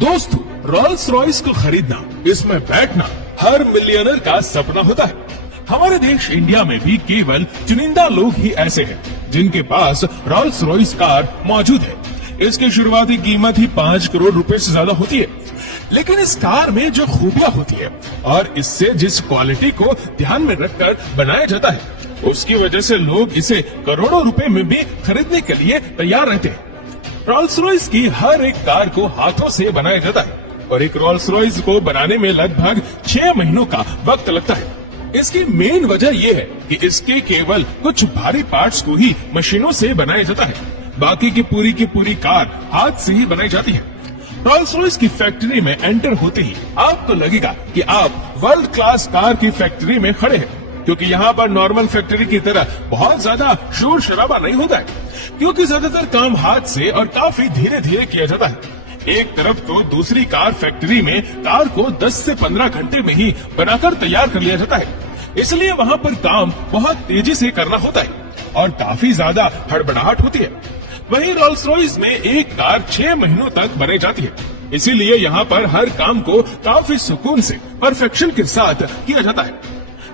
दोस्तों, Rolls Royce को खरीदना, इसमें बैठना हर मिलियनर का सपना होता है। हमारे देश इंडिया में भी केवल चुनिंदा लोग ही ऐसे हैं जिनके पास रोल्स रॉयस कार मौजूद है। इसकी शुरुआती कीमत ही 5 करोड़ रुपए से ज्यादा होती है। लेकिन इस कार में जो खूबियां होती है और इससे जिस क्वालिटी को ध्यान में रखकर बनाया जाता है, उसकी वजह से लोग इसे करोड़ों रुपए में भी खरीदने के लिए तैयार रहते हैं। रोल्स रॉयस की हर एक कार को हाथों से बनाया जाता है और एक रोल्स रॉयस को बनाने में लगभग 6 महीनों का वक्त लगता है। इसकी मेन वजह यह है कि इसके केवल कुछ भारी पार्ट्स को ही मशीनों से बनाया जाता है, बाकी की पूरी कार हाथ से ही बनाई जाती है। रोल्स रॉयस की फैक्ट्री में एंटर होते ही आपको लगेगा कि आप वर्ल्ड क्लास कार की फैक्ट्री में खड़े हैं, क्योंकि यहाँ पर नॉर्मल फैक्ट्री की तरह बहुत ज्यादा शोर शराबा नहीं होता है, क्योंकि ज्यादातर काम हाथ से और काफी धीरे धीरे किया जाता है। एक तरफ तो दूसरी कार फैक्ट्री में कार को 10 से 15 घंटे में ही बनाकर तैयार कर लिया जाता है, इसलिए वहाँ पर काम बहुत तेजी से करना होता है और काफी ज्यादा हड़बड़ाहट होती है। वहीं रोल्स रॉयस में एक कार 6 महीनों तक बनाई जाती है, इसीलिए यहाँ पर हर काम को काफी सुकून से परफेक्शन के साथ किया जाता है।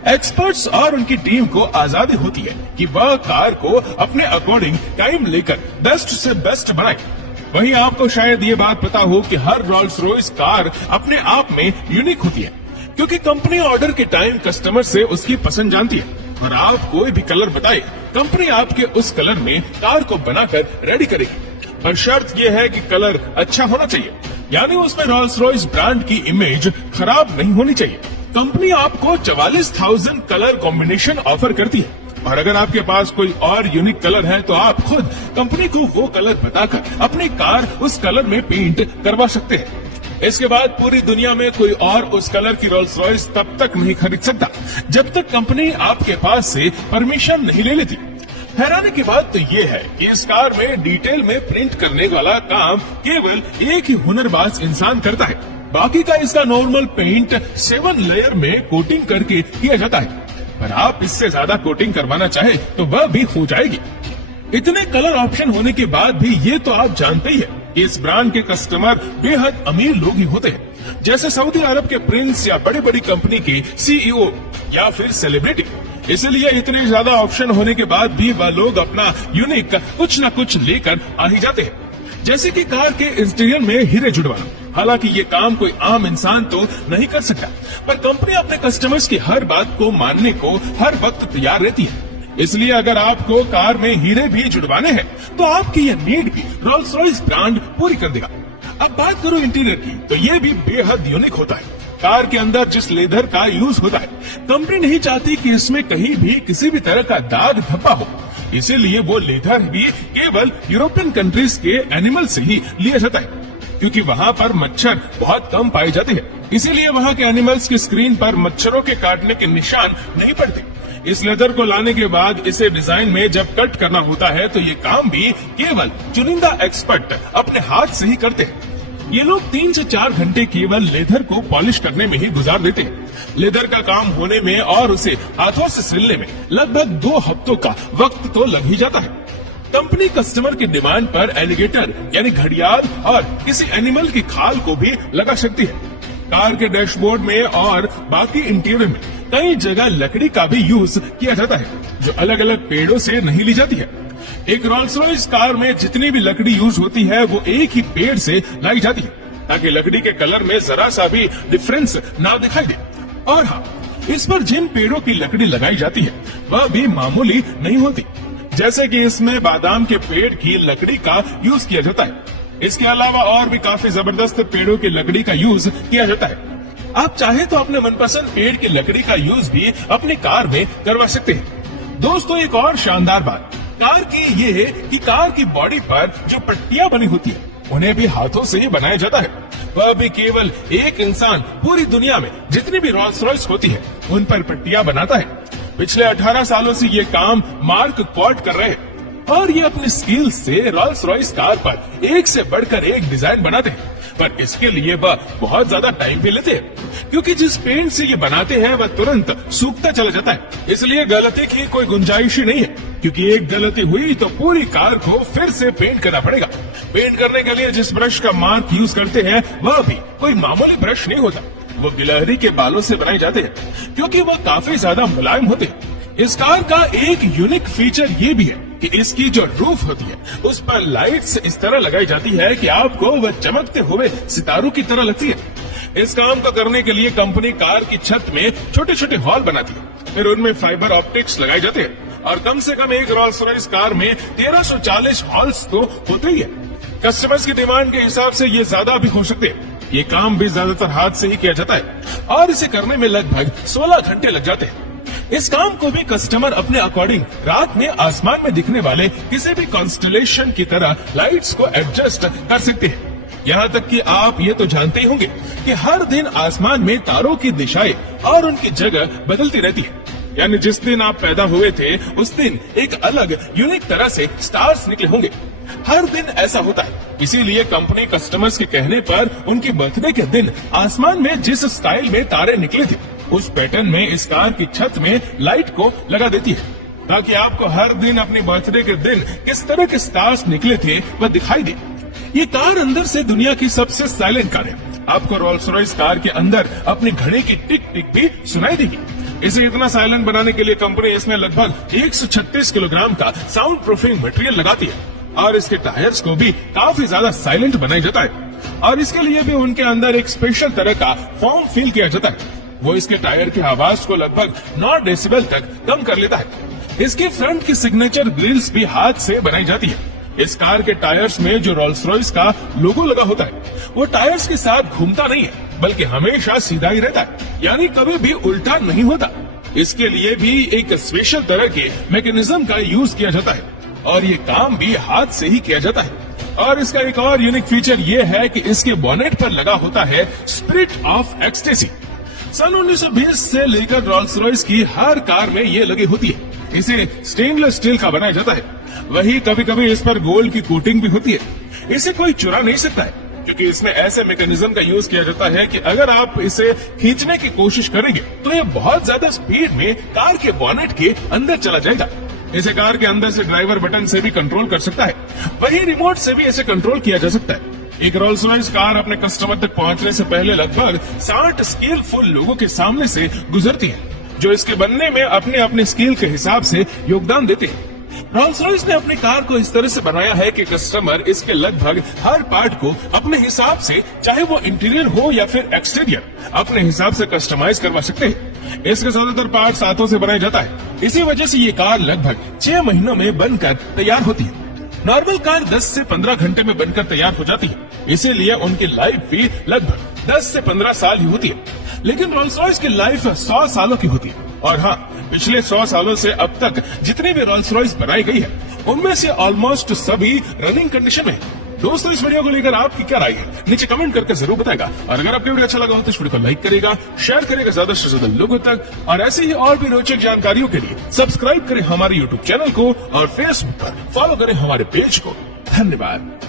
एक्सपर्ट्स और उनकी टीम को आजादी होती है कि वह कार को अपने अकॉर्डिंग टाइम लेकर बेस्ट से बेस्ट बनाए। वहीं आपको शायद ये बात पता हो कि हर रोल्स रॉयस कार अपने आप में यूनिक होती है, क्योंकि कंपनी ऑर्डर के टाइम कस्टमर से उसकी पसंद जानती है और आप कोई भी कलर बताए, कंपनी आपके उस कलर में कार को बनाकर रेडी करेगी। पर शर्त यह है कि कलर अच्छा होना चाहिए, यानी उसमें रोल्स रॉयस ब्रांड की इमेज खराब नहीं होनी चाहिए। कंपनी आपको 44,000 कलर कॉम्बिनेशन ऑफर करती है और अगर आपके पास कोई और यूनिक कलर है तो आप खुद कंपनी को वो कलर बताकर अपनी कार उस कलर में पेंट करवा सकते हैं। इसके बाद पूरी दुनिया में कोई और उस कलर की रोल्स रॉयस तब तक नहीं खरीद सकता जब तक कंपनी आपके पास से परमिशन नहीं ले लेती। हैरानी की बात तो ये है कि इस कार में डिटेल में प्रिंट करने वाला काम केवल एक ही हुनरबाज इंसान करता है, बाकी का इसका नॉर्मल पेंट 7 लेयर में कोटिंग करके किया जाता है। पर आप इससे ज्यादा कोटिंग करवाना चाहे तो वह भी हो जाएगी। इतने कलर ऑप्शन होने के बाद भी ये तो आप जानते ही है कि इस ब्रांड के कस्टमर बेहद अमीर लोग ही होते हैं, जैसे सऊदी अरब के प्रिंस या बड़ी बड़ी कंपनी के CEO या फिर सेलिब्रिटी। इसलिए इतने ज्यादा ऑप्शन होने के बाद भी वह लोग अपना यूनिक कुछ न कुछ लेकर आ ही जाते हैं, जैसे कि कार के इंटीरियर में हीरे जुड़वाना। हालांकि ये काम कोई आम इंसान तो नहीं कर सकता, पर कंपनी अपने कस्टमर्स की हर बात को मानने को हर वक्त तैयार रहती है। इसलिए अगर आपको कार में हीरे भी जुड़वाने हैं तो आपकी यह नीड भी रोल्स रॉयस ब्रांड पूरी कर देगा। अब बात करूं इंटीरियर की, तो ये भी बेहद यूनिक होता है। कार के अंदर जिस लेदर का यूज होता है, कंपनी नहीं चाहती कि इसमें कहीं भी किसी भी तरह का दाग धब्बा हो, इसीलिए वो लेदर भी केवल यूरोपियन कंट्रीज के एनिमल से ही लिया जाता है, क्योंकि वहाँ पर मच्छर बहुत कम पाए जाते हैं। इसीलिए वहाँ के एनिमल्स की स्क्रीन पर मच्छरों के काटने के निशान नहीं पड़ते। इस लेदर को लाने के बाद इसे डिजाइन में जब कट करना होता है तो ये काम भी केवल चुनिंदा एक्सपर्ट अपने हाथ से ही करते हैं। ये लोग 3 से 4 घंटे केवल लेदर को पॉलिश करने में ही गुजार देते हैं। लेदर का काम होने में और उसे हाथों से सिलने में लगभग 2 हफ्तों का वक्त तो लग ही जाता है। कंपनी कस्टमर की डिमांड पर एलिगेटर यानी घड़ियाल और किसी एनिमल की खाल को भी लगा सकती है। कार के डैशबोर्ड में और बाकी इंटीरियर में कई जगह लकड़ी का भी यूज किया जाता है, जो अलग अलग पेड़ों से नहीं ली जाती है। एक रोल्स रॉयस कार में जितनी भी लकड़ी यूज होती है वो एक ही पेड़ से लाई जाती है, ताकि लकड़ी के कलर में जरा सा भी डिफरेंस ना दिखाई दे। और हाँ, इस पर जिन पेड़ों की लकड़ी लगाई जाती है वह भी मामूली नहीं होती, जैसे कि इसमें बादाम के पेड़ की लकड़ी का यूज किया जाता है। इसके अलावा और भी काफी जबरदस्त पेड़ों की लकड़ी का यूज किया जाता है। आप चाहे तो अपने मनपसंद पेड़ की लकड़ी का यूज भी अपनी कार में करवा सकते हैं। दोस्तों, एक और शानदार बात कार की ये है कि कार की बॉडी पर जो पट्टियां बनी होती है उन्हें भी हाथों से ही बनाया जाता है। वह भी केवल एक इंसान पूरी दुनिया में जितनी भी रोल्स रॉयस होती है उन पर पट्टियां बनाता है। पिछले 18 सालों से ये काम मार्क क्वार्ट कर रहे हैं और ये अपनी स्किल से रोल्स रॉयस कार पर एक से बढ़कर एक डिजाइन बनाते हैं। पर इसके लिए वह बहुत ज्यादा टाइम भी लेते हैं, क्योंकि जिस पेंट से ये बनाते हैं वह तुरंत सूखता चला जाता है। इसलिए गलती की कोई गुंजाइश ही नहीं है, क्योंकि एक गलती हुई तो पूरी कार को फिर से पेंट करना पड़ेगा। पेंट करने के लिए जिस ब्रश का मार्क यूज करते हैं वह भी कोई मामूली ब्रश नहीं होता। वो गिलहरी के बालों से बनाए जाते हैं क्योंकि वो काफी ज्यादा मुलायम होते हैं। इस कार का एक यूनिक फीचर ये भी है कि इसकी जो रूफ होती है उस पर लाइट्स इस तरह लगाई जाती है कि आपको वह चमकते हुए सितारों की तरह लगती है। इस काम को करने के लिए कंपनी कार की छत में छोटे छोटे हॉल बनाती है, फिर उनमें फाइबर ऑप्टिक्स लगाए जाते हैं और कम से कम एक रोल्स रॉयस कार में 1340 हॉल्स तो होते ही है। कस्टमर्स की डिमांड के हिसाब से ये ज्यादा भी हो सकते हैं। ये काम भी ज्यादातर हाथ से ही किया जाता है और इसे करने में लगभग 16 घंटे लग जाते हैं। इस काम को भी कस्टमर अपने अकॉर्डिंग रात में आसमान में दिखने वाले किसी भी कॉन्स्टलेशन की तरह लाइट्स को एडजस्ट कर सकते हैं। यहाँ तक कि आप ये तो जानते ही होंगे कि हर दिन आसमान में तारों की दिशाएं और उनकी जगह बदलती रहती है। यानी जिस दिन आप पैदा हुए थे उस दिन एक अलग यूनिक तरह से स्टार्स निकले होंगे। हर दिन ऐसा होता है, इसीलिए कंपनी कस्टमर्स के कहने पर उनकी बर्थडे के दिन आसमान में जिस स्टाइल में तारे निकले थे उस पैटर्न में इस कार की छत में लाइट को लगा देती है ताकि आपको हर दिन अपनी बर्थडे के दिन किस तरह के स्टार्स निकले थे वह दिखाई दे। ये कार अंदर से दुनिया की सबसे साइलेंट कार है। आपको रोल्स रॉयस कार के अंदर अपनी घड़ी की टिक टिक भी सुनाई देगी। इसे इतना साइलेंट बनाने के लिए कंपनी इसमें लगभग 136 किलोग्राम का साउंड प्रूफिंग मटेरियल लगाती है और इसके टायर्स को भी काफी ज्यादा साइलेंट बनाया जाता है और इसके लिए भी उनके अंदर एक स्पेशल तरह का फॉर्म फील किया जाता है। वो इसके टायर की आवाज को लगभग 9 डेसिबल तक कम कर लेता है। इसके फ्रंट की सिग्नेचर ग्रिल्स भी हाथ से बनाई जाती है। इस कार के टायर्स में जो रोल्स रॉयस का लोगो लगा होता है वो टायर्स के साथ घूमता नहीं है बल्कि हमेशा सीधा ही रहता है, यानी कभी भी उल्टा नहीं होता। इसके लिए भी एक स्पेशल तरह के मैकेनिज्म का यूज किया जाता है और ये काम भी हाथ से ही किया जाता है। और इसका एक और यूनिक फीचर ये है कि इसके बॉनेट पर लगा होता है स्पिरिट ऑफ एक्सटेसी। सन 1920 से लेकर रोल्स रॉयस की हर कार में ये लगी होती है। इसे स्टेनलेस स्टील का बनाया जाता है, वही कभी कभी इस पर गोल्ड की कोटिंग भी होती है। इसे कोई चुरा नहीं सकता है क्योंकि इसमें ऐसे मैकेनिज्म का यूज किया जाता है कि अगर आप इसे खींचने की कोशिश करेंगे तो ये बहुत ज्यादा स्पीड में कार के बॉनेट के अंदर चला जाएगा। इसे कार के अंदर से ड्राइवर बटन से भी कंट्रोल कर सकता है, वही रिमोट से भी इसे कंट्रोल किया जा सकता है। एक रोल्स रॉयस कार अपने कस्टमर तक पहुंचने से पहले लगभग 60 स्किलफुल लोगों के सामने से गुजरती है जो इसके बनने में अपने अपने स्किल के हिसाब से योगदान देते हैं। रोल्स रॉयस ने अपनी कार को इस तरह से बनाया है कि कस्टमर इसके लगभग हर पार्ट को अपने हिसाब से, चाहे वो इंटीरियर हो या फिर एक्सटीरियर, अपने हिसाब से कस्टमाइज करवा सकते हैं। इसके ज्यादातर पार्ट हाथों से बनाया जाता है, इसी वजह से ये कार लगभग 6 महीनों में बनकर तैयार होती है। नॉर्मल कार 10 से 15 घंटे में बनकर तैयार हो जाती है, इसीलिए उनकी लाइफ भी लगभग 10 से 15 साल ही होती है। लेकिन रोल्स रॉयस की लाइफ 100 सालों की होती है। और हाँ, पिछले 100 सालों से अब तक जितनी भी रोल्स रॉयस बनाई गई है उनमें से ऑलमोस्ट सभी रनिंग कंडीशन में है। दोस्तों, इस वीडियो को लेकर आपकी क्या राय है नीचे कमेंट करके जरूर बताएगा। और अगर आपको वीडियो अच्छा लगा हो तो इस वीडियो को लाइक करेगा, शेयर करेगा ज्यादा से ज्यादा लोगों तक। और ऐसे ही और भी रोचक जानकारियों के लिए सब्सक्राइब करें हमारे यूट्यूब चैनल को और फेसबुक पर फॉलो करें हमारे पेज को। धन्यवाद।